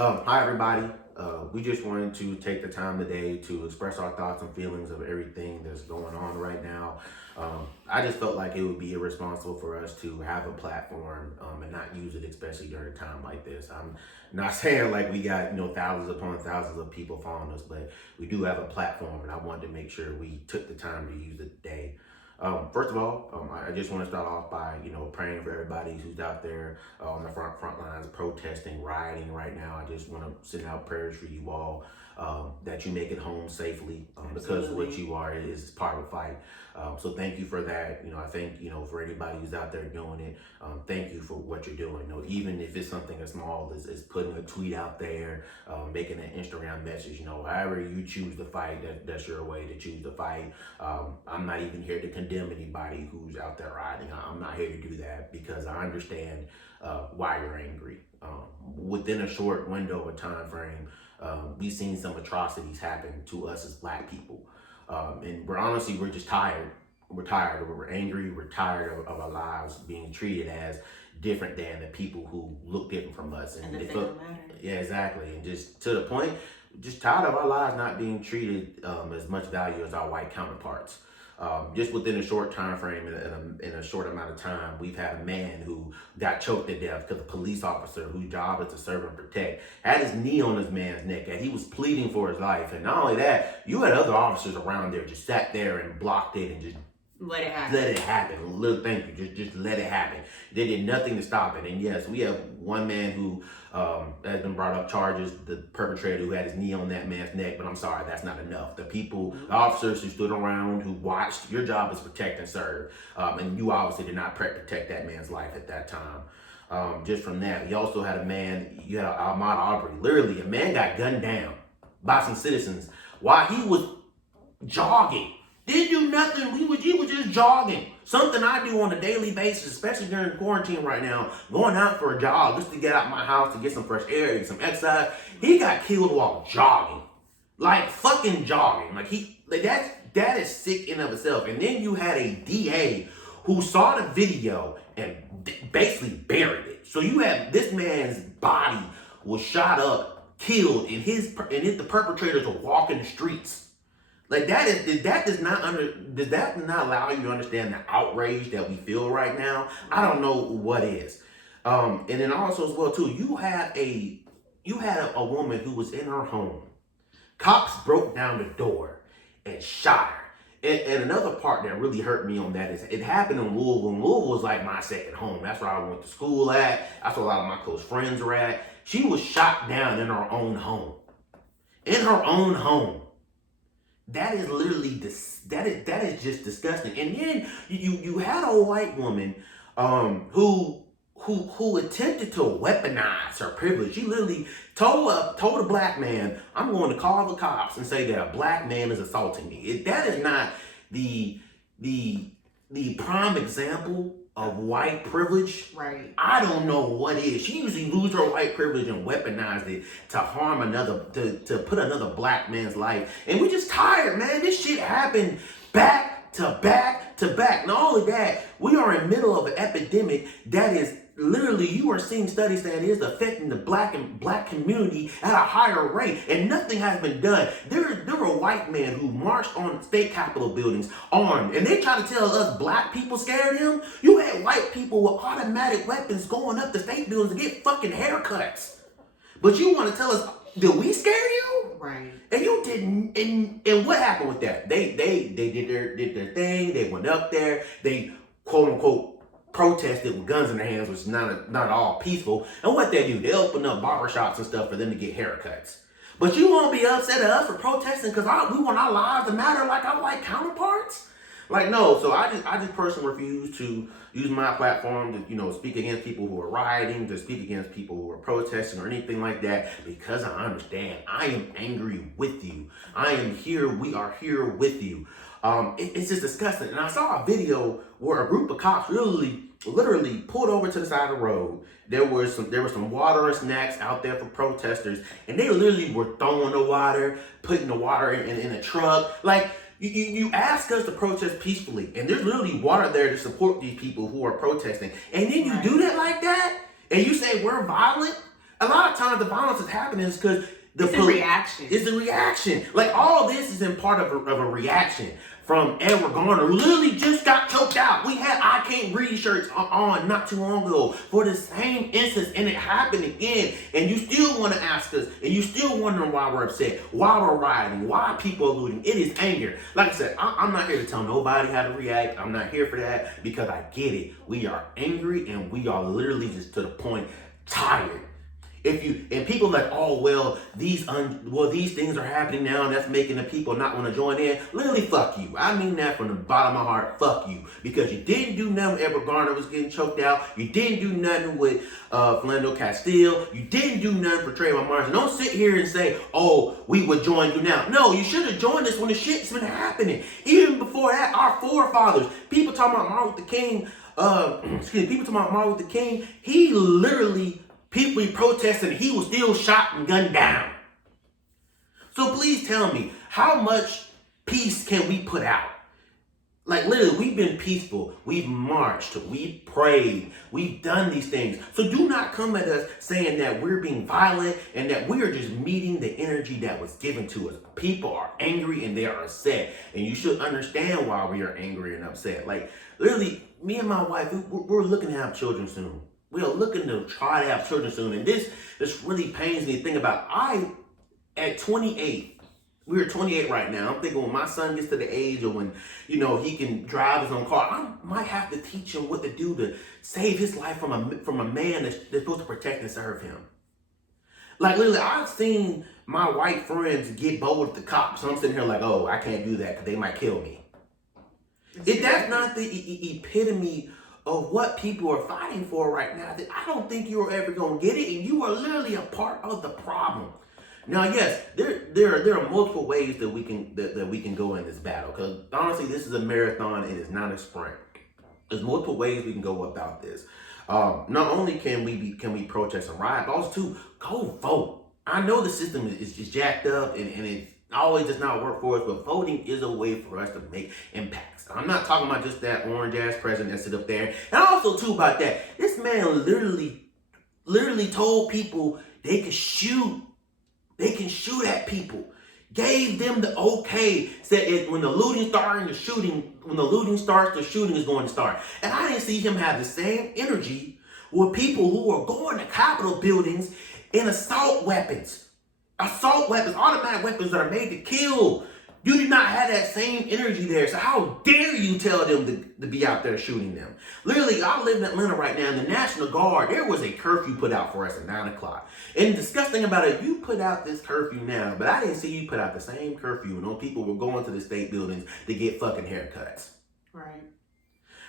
Hi, everybody. We just wanted to take the time today to express our thoughts and feelings of everything that's going on right now. I just felt like it would be irresponsible for us to have a platform and not use it, especially during a time like this. I'm not saying like we got thousands upon thousands of people following us, but we do have a platform, and I wanted to make sure we took the time to use it today. First of all, I just want to start off by praying for everybody who's out there on the front lines protesting, rioting right now. I just want to send out prayers for you all, that you make it home safely, because what you are is part of a fight. So thank you for that. I think for anybody who's out there doing it, thank you for what you're doing. Even if it's something as small as putting a tweet out there, making an Instagram message. However you choose to fight, that's your way to choose to fight. I'm not even here to condemn anybody who's out there riding. I'm not here to do that, because I understand why you're angry. Within a short window of time frame, we've seen some atrocities happen to us as Black people. And we're just tired. We're tired. We're angry. We're tired of our lives being treated as different than the people who look different from us. And they don't matter. Yeah, exactly. And just to the point, just tired of our lives not being treated as much value as our white counterparts. Just within a short time frame, in a short amount of time, we've had a man who got choked to death because a police officer whose job is to serve and protect had his knee on this man's neck, and he was pleading for his life. And not only that, you had other officers around there just sat there and blocked it and just let it happen. Let it happen. Little thank you. Just let it happen. They did nothing to stop it. And yes, we have one man who has been brought up charges, the perpetrator who had his knee on that man's neck. But I'm sorry, that's not enough. The people, the officers who stood around, who watched, your job is protect and serve. And you obviously did not protect that man's life at that time. Just from that, you also had a man, you had Ahmaud Arbery. Literally, a man got gunned down by some citizens while he was jogging. Didn't do nothing. He was just jogging. Something I do on a daily basis, especially during quarantine right now, going out for a jog just to get out my house to get some fresh air, get some exercise. He got killed while jogging. Like fucking jogging. That is sick in of itself. And then you had a DA who saw the video and basically buried it. So you have this man's body was shot up, killed, and the perpetrators were walking the streets. Like does that not allow you to understand the outrage that we feel right now? I don't know what is. And then also as well too, you had a woman who was in her home. Cops broke down the door and shot her. And another part that really hurt me on that is it happened in Louisville. Louisville was like my second home. That's where I went to school at. That's where a lot of my close friends were at. She was shot down in her own home. In her own home. That is literally that is just disgusting. And then you had a white woman who attempted to weaponize her privilege. She literally told a Black man, "I'm going to call the cops and say that a Black man is assaulting me." That is not the prime example of white privilege. Right. I don't know what is. She usually lose her white privilege and weaponized it to harm another, to put another Black man's life. And we're just tired, man. This shit happened back to back to back. Not only that, we are in the middle of an epidemic that is literally, you are seeing studies that it is affecting the black community at a higher rate, and nothing has been done. There were white men who marched on state capitol buildings armed, and they try to tell us Black people scared them. You had white people with automatic weapons going up the state buildings to get fucking haircuts. But you want to tell us, did we scare you? Right. And you didn't. And what happened with that? They did their thing. They went up there. They quote unquote protested with guns in their hands, which is not at all peaceful. And what they do, they open up barbershops and stuff for them to get haircuts. But you won't be upset at us for protesting because we want our lives to matter like our white counterparts? Like, no. So I just personally refuse to use my platform to speak against people who are rioting, to speak against people who are protesting or anything like that, because I understand. I am angry with you. I am here. We are here with you. It's just disgusting. And I saw a video where a group of cops literally pulled over to the side of the road. There was some water and snacks out there for protesters, and they literally were throwing the water, putting the water in a truck. Like, you ask us to protest peacefully, and there's literally water there to support these people who are protesting. And then you do that like that, and you say we're violent? A lot of times the violence is happening is because it's a reaction. It's a reaction. Like all this is in part of a reaction from Edward Garner, who literally just got choked out. We had I Can't Breathe shirts on not too long ago for the same instance, and it happened again. And you still want to ask us, and you still wondering why we're upset, why we're rioting, why people are looting. It is anger. Like I said, I'm not here to tell nobody how to react. I'm not here for that because I get it. We are angry and we are literally just to the point tired. And people like, oh well, these things are happening now, and that's making the people not want to join in. Literally, fuck you. I mean that from the bottom of my heart. Fuck you, because you didn't do nothing when Edward Garner was getting choked out. You didn't do nothing with Philando Castile. You didn't do nothing for Trayvon Martin. Don't sit here and say, oh, we would join you now. No, you should have joined us when the shit's been happening. Even before that, our forefathers. People talking about Martin Luther King. People talking about Martin Luther King. He literally. People protested, he was still shot and gunned down. So please tell me, how much peace can we put out? Like literally, we've been peaceful. We've marched. We've prayed. We've done these things. So do not come at us saying that we're being violent and that we are just meeting the energy that was given to us. People are angry and they are upset. And you should understand why we are angry and upset. Like literally, me and my wife, we're looking to have children soon. We are looking to try to have children soon. And this really pains me to think about. At 28, we're 28 right now. I'm thinking when my son gets to the age of when, he can drive his own car, I might have to teach him what to do to save his life from a man that's supposed to protect and serve him. Like literally, I've seen my white friends get bold with the cops. So I'm sitting here like, oh, I can't do that because they might kill me. If that's not the epitome of what people are fighting for right now, then I don't think you're ever going to get it, and you are literally a part of the problem. Now, yes, there are multiple ways that we can go in this battle, because honestly, this is a marathon. It is not a sprint. There's multiple ways we can go about this. Not only can we protest and riot, but also too, go vote. I know the system is just jacked up and it always does not work for us, but voting is a way for us to make impacts. I'm not talking about just that orange ass president that sit up there. And also too about that, this man literally told people they could shoot. They can shoot at people. Gave them the okay. Said when the looting starts, the shooting is going to start. And I didn't see him have the same energy with people who are going to Capitol buildings in assault weapons, automatic weapons that are made to kill. You did not have that same energy there. So how dare you tell them to be out there shooting them? Literally, I live in Atlanta right now, and the National Guard, there was a curfew put out for us at 9 o'clock. And the disgusting about it, you put out this curfew now, but I didn't see you put out the same curfew when those people were going to the state buildings to get fucking haircuts. Right.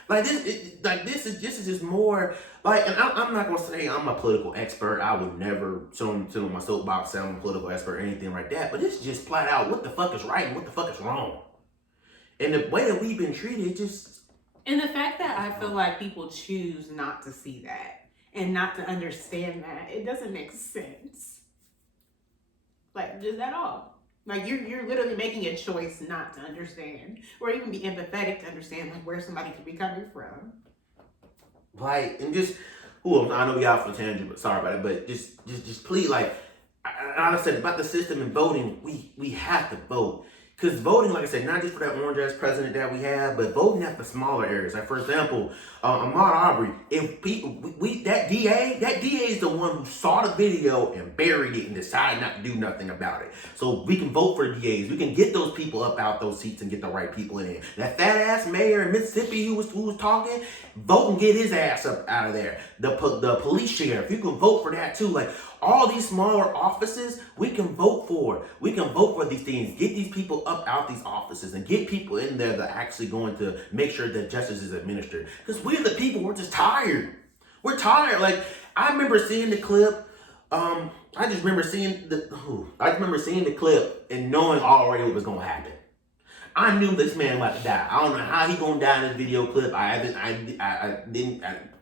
Like this is just more like, and I'm not gonna say I'm a political expert. I would never sit on my soapbox say I'm a political expert or anything like that. But it's just flat out what the fuck is right and what the fuck is wrong. And the way that we've been treated, and the fact that I feel like people choose not to see that and not to understand that, it doesn't make sense. Like just at all. Like you're literally making a choice not to understand or even be empathetic to understand like where somebody could be coming from. Like, and just, I know we out for a tangent, but sorry about it, but just please, like I said about the system and voting, we have to vote. Because voting, like I said, not just for that orange ass president that we have, but voting at the smaller areas. Like for example, Ahmaud Arbery. If that DA is the one who saw the video and buried it and decided not to do nothing about it. So we can vote for the DAs. We can get those people up out those seats and get the right people in. That fat ass mayor in Mississippi who was talking, vote and get his ass up out of there. The police sheriff, you can vote for that too. Like all these smaller offices, we can vote for. We can vote for these things. Get these people up out these offices and get people in there that are actually going to make sure that justice is administered. Because we're the people, we're just tired. We're tired. Like, I remember seeing the clip. I just remember seeing the clip and knowing already what was going to happen. I knew this man about to die. I don't know how he going to die in this video clip.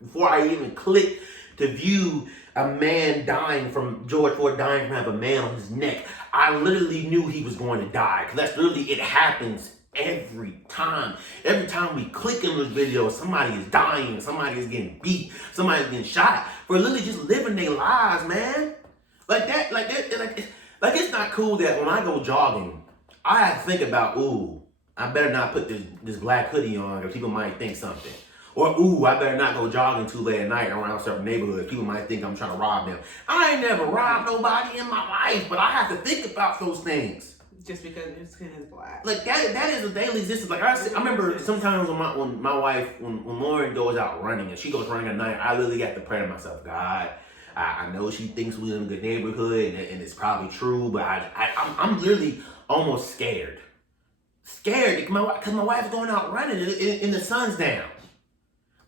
Before I even clicked to view a man dying from George Floyd dying from having a man on his neck, I literally knew he was going to die. Because that's literally, it happens every time. Every time we click in this video, somebody is dying, somebody is getting beat, somebody is getting shot for literally just living their lives, man. Like it's not cool that when I go jogging, I have to think about, ooh, I better not put this black hoodie on because people might think something. Or, ooh, I better not go jogging too late at night around certain neighborhoods. People might think I'm trying to rob them. I ain't never robbed nobody in my life, but I have to think about those things. Just because your skin is black. Like that is a daily existence. Like I remember sometimes when my wife, when Lauren goes out running and she goes running at night, I literally have to pray to myself, God, I know she thinks we're in a good neighborhood and it's probably true, but I'm literally almost scared. Scared because my wife's going out running and the sun's down.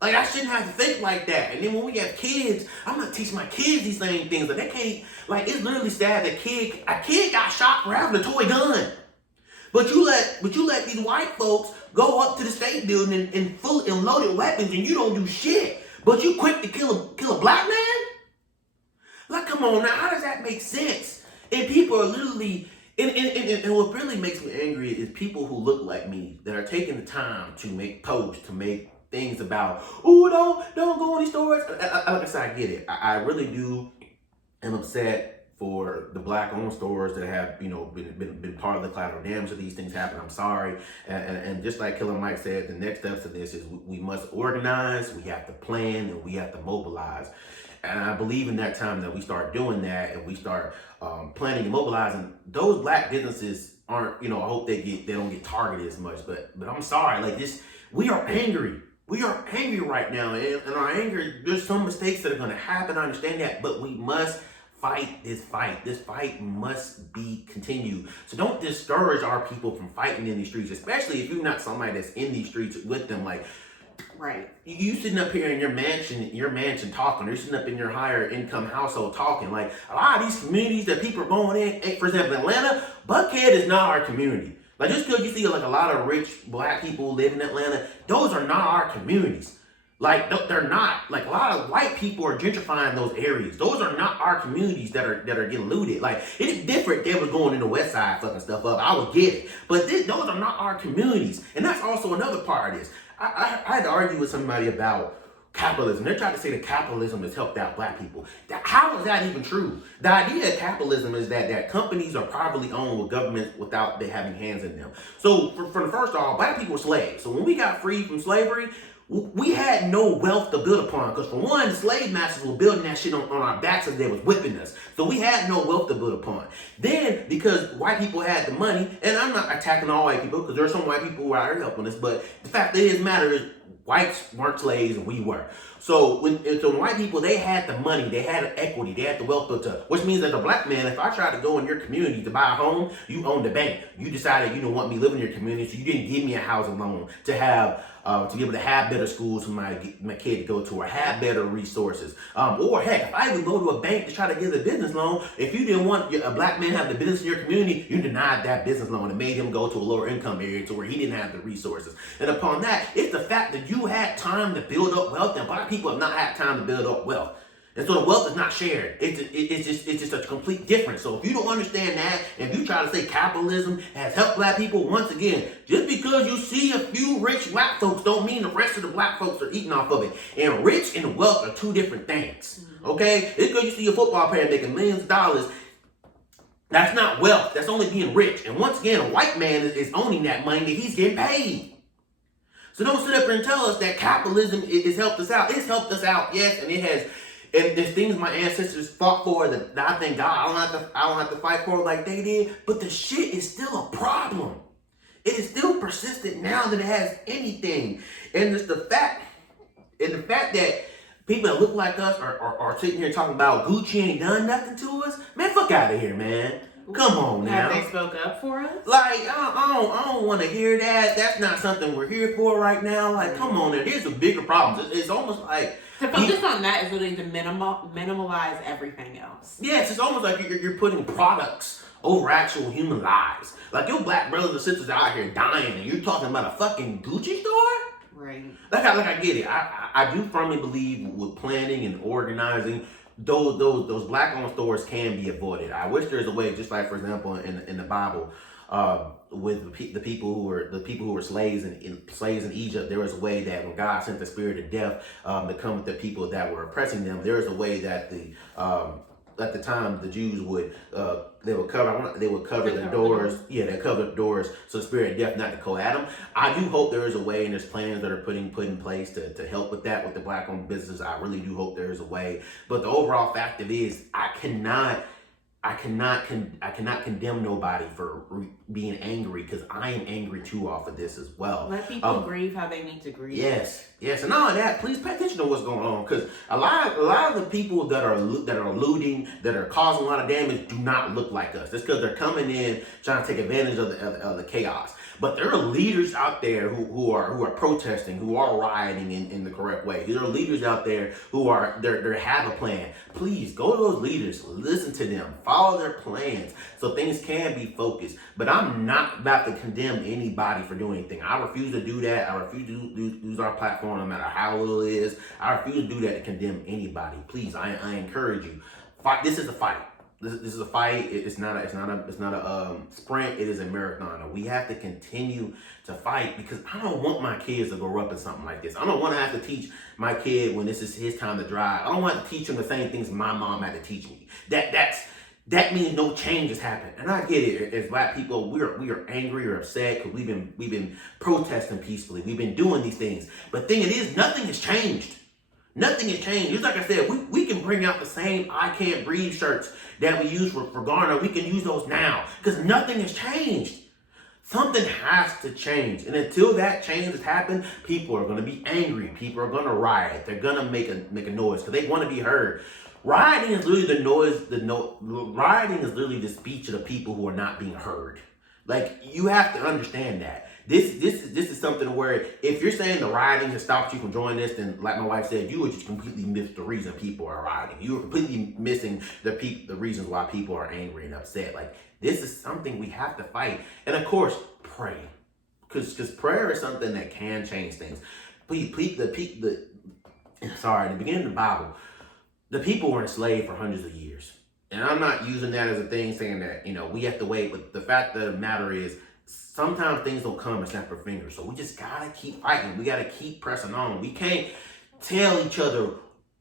Like, I shouldn't have to think like that. And then when we have kids, I'm not teaching my kids these same things. Like, they can't, like, it's literally sad that a kid got shot for having a toy gun. But you let these white folks go up to the state building and full and loaded weapons and you don't do shit. But you quick to kill a black man? Like, come on now, how does that make sense? And people are literally, and what really makes me angry is people who look like me that are taking the time to make posts, to make things about, oh, don't go in these stores. Like I said, I get it. I really do am upset for the black-owned stores that have, been part of the collateral damage of these things happen. I'm sorry. And just like Killer Mike said, the next steps to this is we must organize, we have to plan, and we have to mobilize. And I believe in that time that we start doing that and we start planning and mobilizing, those black businesses aren't, I hope they don't get targeted as much. But I'm sorry, like this, we are angry. We are angry right now, and our anger, there's some mistakes that are going to happen. I understand that, but we must fight this fight. This fight must be continued. So don't discourage our people from fighting in these streets, especially if you're not somebody that's in these streets with them. Like, right, you sitting up here in your mansion talking, or you're sitting up in your higher income household talking. Like, a lot of these communities that people are going in, for example, Atlanta, Buckhead is not our community. Like, just because you see like a lot of rich black people live in Atlanta, those are not our communities. Like, they're not. Like, a lot of white people are gentrifying those areas. Those are not our communities that are getting looted. Like, it's different they was going in the west side fucking stuff up. I would get it. But those are not our communities. And that's also another part of this. I had to argue with somebody about capitalism. They're trying to say that capitalism has helped out black people. How is that even true? The idea of capitalism is that companies are privately owned with governments without they having hands in them. So for the first off, black people were slaves. So when we got freed from slavery, we had no wealth to build upon. Because for one, the slave masters were building that shit on our backs as they was whipping us. So we had no wealth to build upon. Then, because white people had the money, and I'm not attacking all white people, because there are some white people who are out here helping us, but the fact that it matters is whites weren't slaves and we were. So when white people, they had the money, they had the equity, they had the wealth built up, which means that a black man, if I try to go in your community to buy a home, you own the bank. You decided you don't want me living in your community, so you didn't give me a housing loan to have to be able to have better schools for my kid to go to, or have better resources. Or heck, if I would go to a bank to try to get a business loan, if you didn't want a black man to have the business in your community, you denied that business loan and made him go to a lower income area to where he didn't have the resources. And upon that, it's the fact that you had time to build up wealth, and black people have not had time to build up wealth. And so the wealth is not shared. It's just a complete difference. So if you don't understand that, and if you try to say capitalism has helped black people, once again, just because you see a few rich black folks don't mean the rest of the black folks are eating off of it. And rich and wealth are two different things. Okay? It's because you see a football player making millions of dollars. That's not wealth. That's only being rich. And once again, a white man is owning that money that he's getting paid. So don't sit up here and tell us that capitalism has helped us out. It's helped us out, yes, and it has. And there's things my ancestors fought for that I thank God I don't have to fight for like they did. But the shit is still a problem. It is still persistent now that it has anything. And it's the fact that people that look like us are sitting here talking about Gucci ain't done nothing to us. Man, fuck out of here, man. Come on now. Have they spoke up for us? Like, I don't want to hear that. That's not something we're here for right now. Like, come on, there's a bigger problem. It's almost like to focus on that is really to minimalize everything else. Yes, it's almost like you're putting products over actual human lives. Like, your black brothers and sisters out here dying, and you're talking about a fucking Gucci store? Right. Like I get it. I do firmly believe with planning and organizing, those black-owned stores can be avoided. I wish there's a way, just like, for example, in the Bible, with the people who were slaves in Egypt, there was a way that when God sent the spirit of death to come with the people that were oppressing them, there was a way that at the time the Jews would they would cover the Cover doors. the Yeah, they cover the doors so the spirit of death not to go at them. I do hope there is a way and there's plans that are put in place to help with that with the black owned business. I really do hope there is a way. But the overall fact of it is I cannot condemn nobody for being angry because I am angry too off of this as well. Let people grieve how they need to grieve. Yes, and all of that. Please pay attention to what's going on because a lot of the people that are looting, that are causing a lot of damage, do not look like us. That's because they're coming in trying to take advantage of the chaos. But there are leaders out there who are protesting, who are rioting in the correct way. There are leaders out there who are they have a plan. Please go to those leaders, listen to them, follow their plans so things can be focused. But I'm not about to condemn anybody for doing anything. I refuse to do that. I refuse to use our platform no matter how little it is. I refuse to do that to condemn anybody. Please, I encourage you. Fight. This is a fight. This is a fight. It's not a sprint. It is a marathon. And we have to continue to fight because I don't want my kids to grow up in something like this. I don't want to have to teach my kid when this is his time to drive. I don't want to teach him the same things my mom had to teach me. That means no change has happened. And I get it. As black people, we are angry or upset because we've been protesting peacefully. We've been doing these things. But the thing it is, nothing has changed. Nothing has changed. Just like I said, we can bring out the same I Can't Breathe shirts that we use for Garner. We can use those now because nothing has changed. Something has to change. And until that change has happened, people are going to be angry. People are going to riot. They're going to make a noise because they want to be heard. Rioting is literally rioting is literally the speech of the people who are not being heard. Like, you have to understand that. This is something where if you're saying the rioting has stopped you from joining this, then like my wife said, you would just completely miss the reason people are rioting. You are completely missing the reasons why people are angry and upset. Like, this is something we have to fight. And of course, pray. Because prayer is something that can change things. In the beginning of the Bible, the people were enslaved for hundreds of years. And I'm not using that as a thing saying that, we have to wait. But the fact of the matter is, sometimes things don't come and snap our fingers. So we just got to keep fighting. We got to keep pressing on. We can't tell each other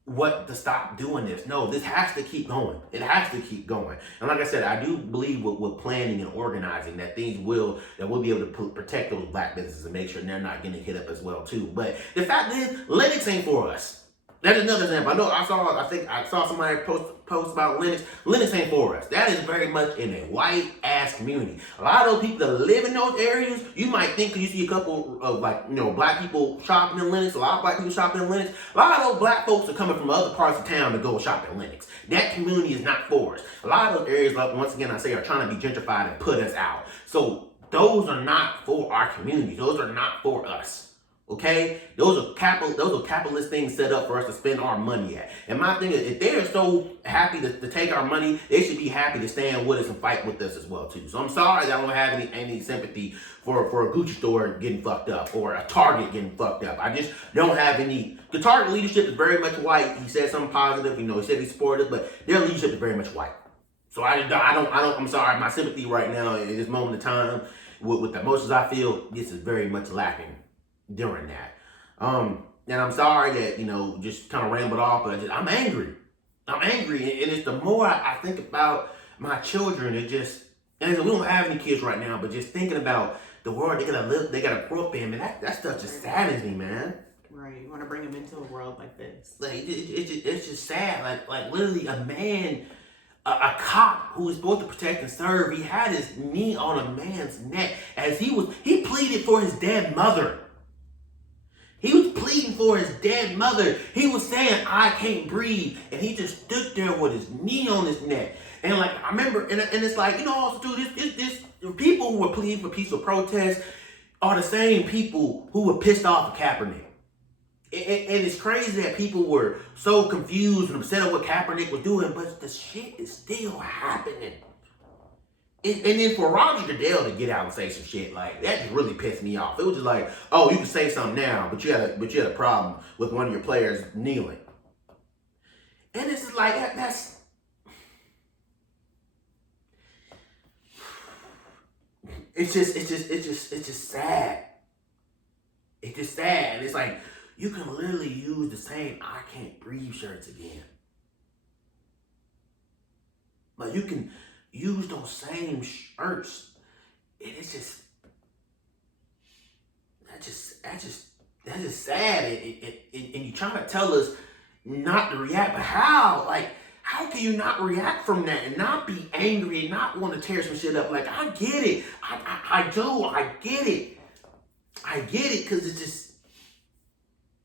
what to stop doing this. No, this has to keep going. It has to keep going. And like I said, I do believe with planning and organizing that we'll be able to protect those black businesses and make sure they're not getting hit up as well too. But the fact is, Linux ain't for us. That's another example. I saw somebody post about Linux. Linux ain't for us. That is very much in a white ass community. A lot of those people that live in those areas, you might think you see a couple of black people shopping in Linux, a lot of black people shopping in Linux. A lot of those black folks are coming from other parts of town to go shop in Linux. That community is not for us. A lot of those areas, like once again I say, are trying to be gentrified and put us out. So those are not for our community. Those are not for us. Okay, those are capitalist things set up for us to spend our money at. And my thing is, if they are so happy to take our money, they should be happy to stand with us and fight with us as well too. So I'm sorry that I don't have any sympathy for a Gucci store getting fucked up or a Target getting fucked up. I just don't have any. The Target leadership is very much white. He said something positive, he said he supported us, but their leadership is very much white. So I'm sorry, my sympathy right now in this moment of time with the emotions I feel, this is very much lacking during that. And I'm sorry that, just kind of rambled off, but I'm angry. I'm angry. And it's the more I think about my children, and we don't have any kids right now, but just thinking about the world they gotta grow up in, man, that stuff just saddens me, man. Right. You want to bring them into a world like this. Like, it's just sad. Like literally a man, a cop who was supposed to protect and serve, he had his knee on a man's neck as he pleaded for his dead mother. He was pleading for his dead mother. He was saying, I can't breathe. And he just stood there with his knee on his neck. And I remember, and it's like, also too, this people who were pleading for peaceful protest are the same people who were pissed off at Kaepernick. And it's crazy that people were so confused and upset at what Kaepernick was doing, but the shit is still happening. And then for Roger Goodell to get out and say some shit, that just really pissed me off. It was just like, oh, you can say something now, but you had a problem with one of your players kneeling. And it's just like that's it's just sad. It's just sad. And it's like you can literally use the same I Can't Breathe shirts again. But you can use those same shirts. And it's just, that's just sad. And you trying to tell us not to react, but how? Like, how can you not react from that and not be angry and not want to tear some shit up? Like, I get it. I do. I get it. I get it, because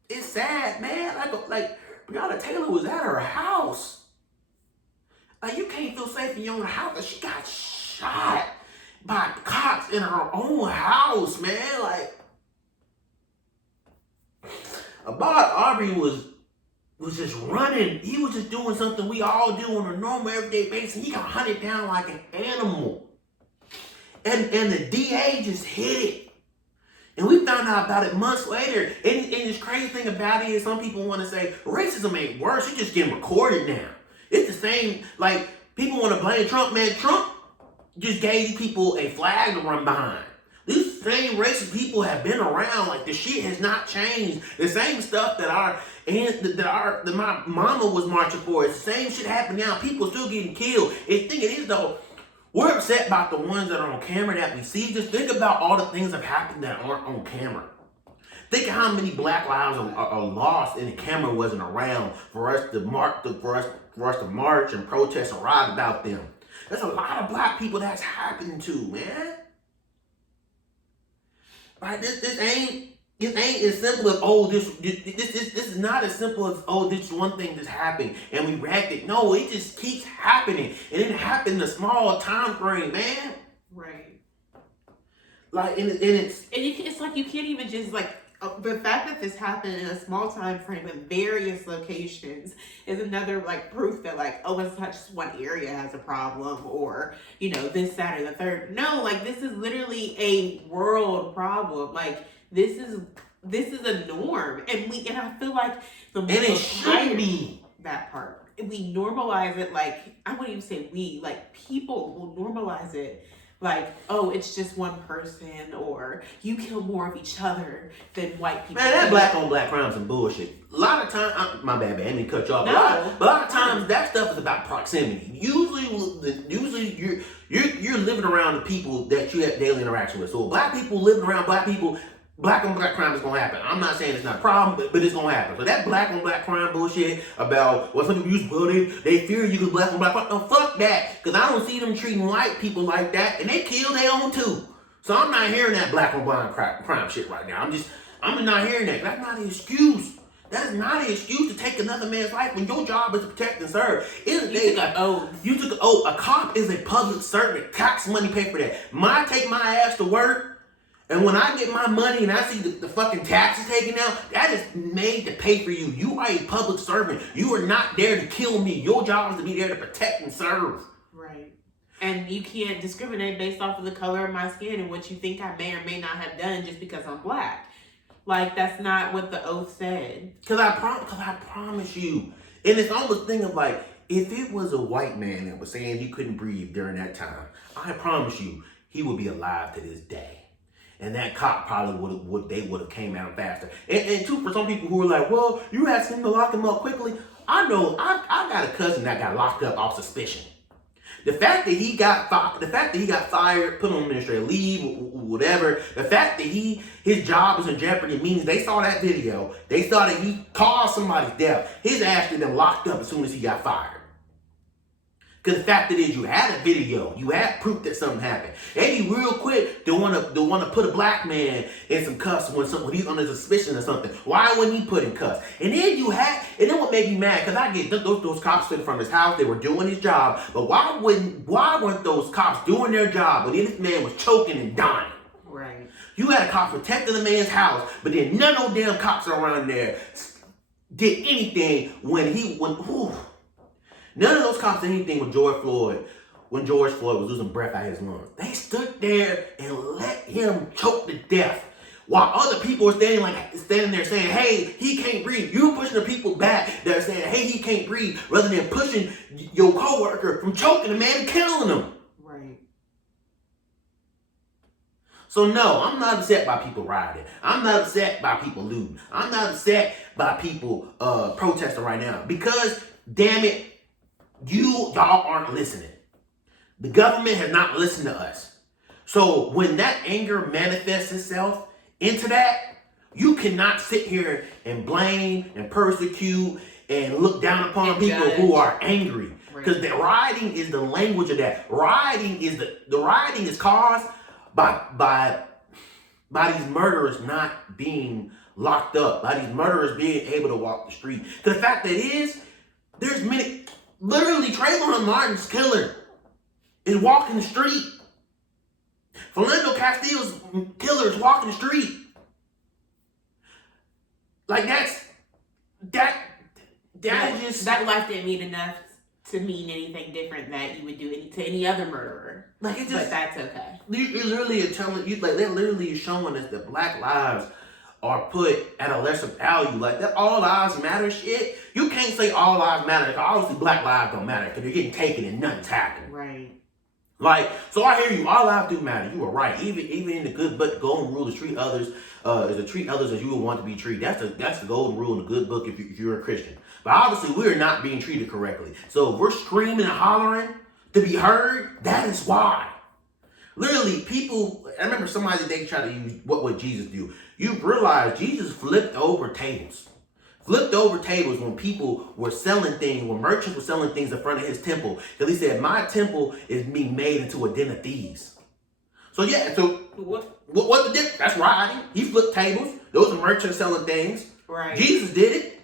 it's sad, man. Like Breonna Taylor was at her house. Like, you can't feel safe in your own house. She got shot by cops in her own house, man. Like, Ahmaud Arbery was just running. He was just doing something we all do on a normal everyday basis. He got hunted down like an animal. And the DA just hit it. And we found out about it months later. And this crazy thing about it is some people want to say racism ain't worse. It's just getting recorded now. It's the same, like, people want to blame Trump. Man, Trump just gave these people a flag to run behind. These same racist people have been around. Like, the shit has not changed. The same stuff that my mama was marching for. It's the same shit happening now. People still getting killed. And the thing it is, though, we're upset about the ones that are on camera that we see. Just think about all the things that have happened that aren't on camera. Think of how many black lives are lost and the camera wasn't around for us to march and protest and ride about them. There's a lot of black people that's happening to, man. Right? This ain't as simple as, this is not as simple as, this one thing just happened and we reacted. No, it just keeps happening. And it happened in a small time frame, man. Right. Like, it's like you can't even just, like, the fact that this happened in a small time frame in various locations is another, like, proof that, like, oh, it's not just one area has a problem, or, you know, this, that, or the third. No, like, this is literally a world problem. Like, this is a norm, and I feel like it should be that part. We normalize it, like, I wouldn't even say we, like, people will normalize it. Like, oh, it's just one person, or you kill more of each other than white people. Man, that black on black crime is some bullshit. A lot of times, my bad, man, I didn't cut you off. No. A lot of times, that stuff is about proximity. Usually you're living around the people that you have daily interaction with. So black people living around black people, black on black crime is gonna happen. I'm not saying it's not a problem, but it's gonna happen. So that black on black crime bullshit about what some people use, well, they fear you because black on black crime. No, fuck that. Because I don't see them treating white people like that, and they kill their own too. So I'm not hearing that black on black crime shit right now. I'm just not hearing that. That's not an excuse. That is not an excuse to take another man's life when your job is to protect and serve. You took an oath. A cop is a public servant. Tax money pay for that. Take my ass to work. And when I get my money and I see the fucking taxes taken out, that is made to pay for you. You are a public servant. You are not there to kill me. Your job is to be there to protect and serve. Right. And you can't discriminate based off of the color of my skin and what you think I may or may not have done just because I'm black. Like, that's not what the oath said. Because I promise you. And it's almost thinking like, if it was a white man that was saying he couldn't breathe during that time, I promise you, he would be alive to this day. And that cop probably would have came out faster. And two, for some people who are like, well, you asking him to lock him up quickly. I know, I got a cousin that got locked up off suspicion. The fact that he got fired, put on administrative leave, whatever, the fact that his job was in jeopardy means they saw that video. They saw that he caused somebody's death. His ass had been locked up as soon as he got fired. Because the fact that is, you had a video, you had proof that something happened. They be real quick to want to put a black man in some cuffs when he's under suspicion or something. Why wouldn't he put in cuffs? And then what made me mad? Because I get those cops sitting from his house, they were doing his job. But why weren't those cops doing their job when this man was choking and dying? Right. You had a cop protecting the man's house, but then none of those damn cops around there did anything None of those cops did anything when George Floyd was losing breath out of his lungs. They stood there and let him choke to death. While other people were standing there saying, hey, he can't breathe. You're pushing the people back that are saying, hey, he can't breathe, rather than pushing your coworker from choking the man and killing him. Right. So no, I'm not upset by people rioting. I'm not upset by people looting. I'm not upset by people protesting right now. Because, damn it, y'all aren't listening. The government has not listened to us. So when that anger manifests itself into that, you cannot sit here and blame and persecute and look down upon And people judge. who are angry. Because Right. the rioting is the language of that. Rioting is the rioting is caused by these murderers not being locked up, by these murderers being able to walk the street. The fact that there's many, literally Trayvon Martin's killer is walking the street. Philando Castile's killer is walking the street. Like that is just that life didn't mean enough to mean anything different that you would do to any other murderer. like it just. But that's okay. You literally are telling you, like, they're literally showing us that black lives are put at a lesser value. Like that all lives matter shit. You can't say all lives matter. Cause obviously black lives don't matter because they're getting taken and nothing's happening. Right. Like, so I hear you. All lives do matter. You are right. Even in the good book, the golden rule is treat others is to treat others as you would want to be treated. That's the golden rule in the good book if you're a Christian. But obviously we are not being treated correctly. So if we're screaming and hollering to be heard, that is why. Literally, people, I remember somebody, they tried to use, what would Jesus do? You realize Jesus flipped over tables. Flipped over tables when people were selling things, when merchants were selling things in front of his temple. Because he said, my temple is being made into a den of thieves. So yeah, so what the difference? That's rioting. He flipped tables. Those are merchants selling things. Right. Jesus did it.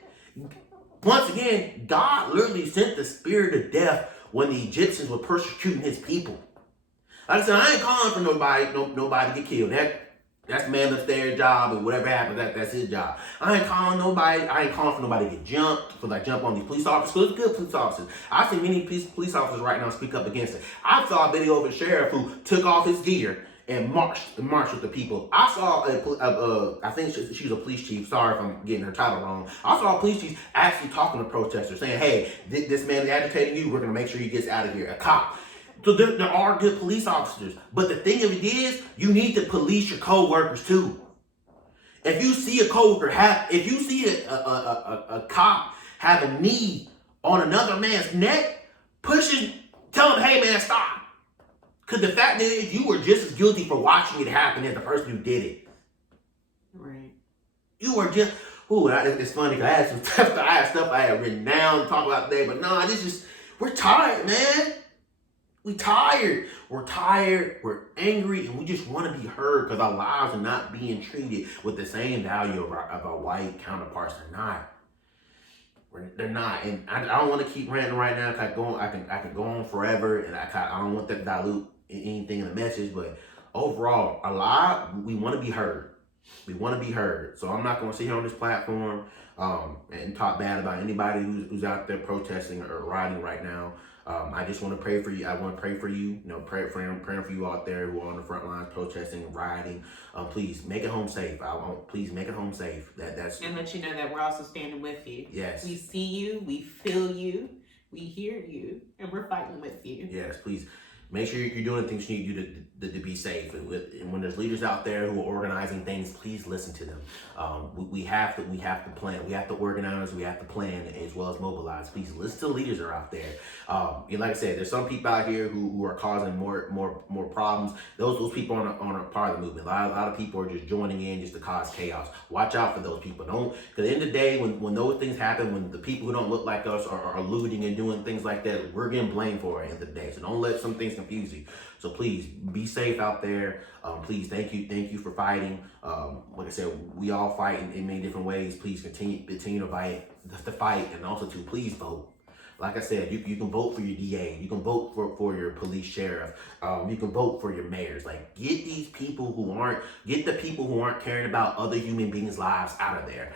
Once again, God literally sent the spirit of death when the Egyptians were persecuting his people. Like I said, I ain't calling for nobody to get killed. That's man upstairs job, and whatever happens, that's his job. I ain't calling for nobody to get jumped, jump on these police officers. Because good police officers. I've seen many police officers right now speak up against it. I saw a video of a sheriff who took off his gear and marched with the people. I saw I think she was a police chief. Sorry if I'm getting her title wrong. I saw a police chief actually talking to protesters, saying, "Hey, this man is agitating you. We're gonna make sure he gets out of here." A cop. So there are good police officers. But the thing of it is, you need to police your co-workers too. If you see a co-worker if you see a cop have a knee on another man's neck, tell him, hey man, stop. Because the fact is, you were just as guilty for watching it happen as the person who did it. Right. You were just, it's funny because I had stuff I had written down to talk about today, but no, we're tired, man. We tired. We're tired. We're angry, and we just want to be heard because our lives are not being treated with the same value of our white counterparts. They're not. They're not. And I don't want to keep ranting right now because I can go on forever, and I don't want that to dilute anything in the message. But overall, we want to be heard. We want to be heard. So I'm not going to sit here on this platform and talk bad about anybody who's out there protesting or rioting right now. I just want to pray for you. I want to pray for you. Praying for you out there who are on the front lines protesting and rioting. Please make it home safe. Please make it home safe. And let you know that we're also standing with you. Yes. We see you. We feel you. We hear you, and we're fighting with you. Yes, please. Make sure you're doing the things you need to do to be safe. And when there's leaders out there who are organizing things, please listen to them. We have to plan. We have to organize. We have to plan as well as mobilize. Please listen to the leaders that are out there. Like I said, there's some people out here who are causing more problems. Those people aren't a part of the movement. A lot of people are just joining in just to cause chaos. Watch out for those people. Because at the end of the day, when those things happen, when the people who don't look like us are looting and doing things like that, we're getting blamed for it at the end of the day. So don't let some things confuse you. So please be safe out there. Please, thank you for fighting. Like I said, we all fight in many different ways. Please continue to fight, and also to please vote. Like I said, you can vote for your DA. You can vote for your police sheriff. You can vote for your mayors. Like, get the people who aren't caring about other human beings' lives out of there.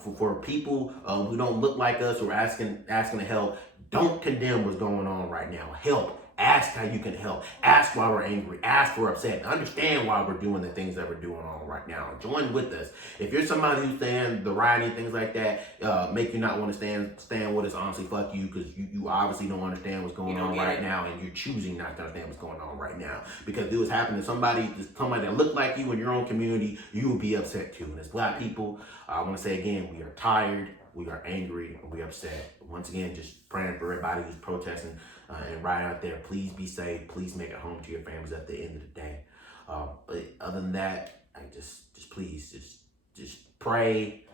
For people who don't look like us or asking to help, don't condemn what's going on right now. Help. Ask how you can help. Ask why we're angry. Ask why we're upset. Understand why we're doing the things that we're doing on right now. Join with us. If you're somebody who's saying the rioting, things like that, make you not want to stand with us, honestly, fuck you, because you obviously don't understand what's going on right now, and you're choosing not to understand what's going on right now. Because if it was happening to somebody that looked like you in your own community, you would be upset too. And as black people, I want to say again, we are tired, we are angry, and we're upset. Once again, just praying for everybody who's protesting and ride out there. Please be safe. Please make it home to your families at the end of the day. But other than that, I just please, just pray,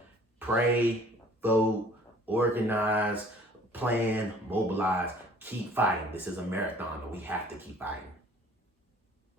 vote, organize, plan, mobilize, keep fighting. This is a marathon, and we have to keep fighting.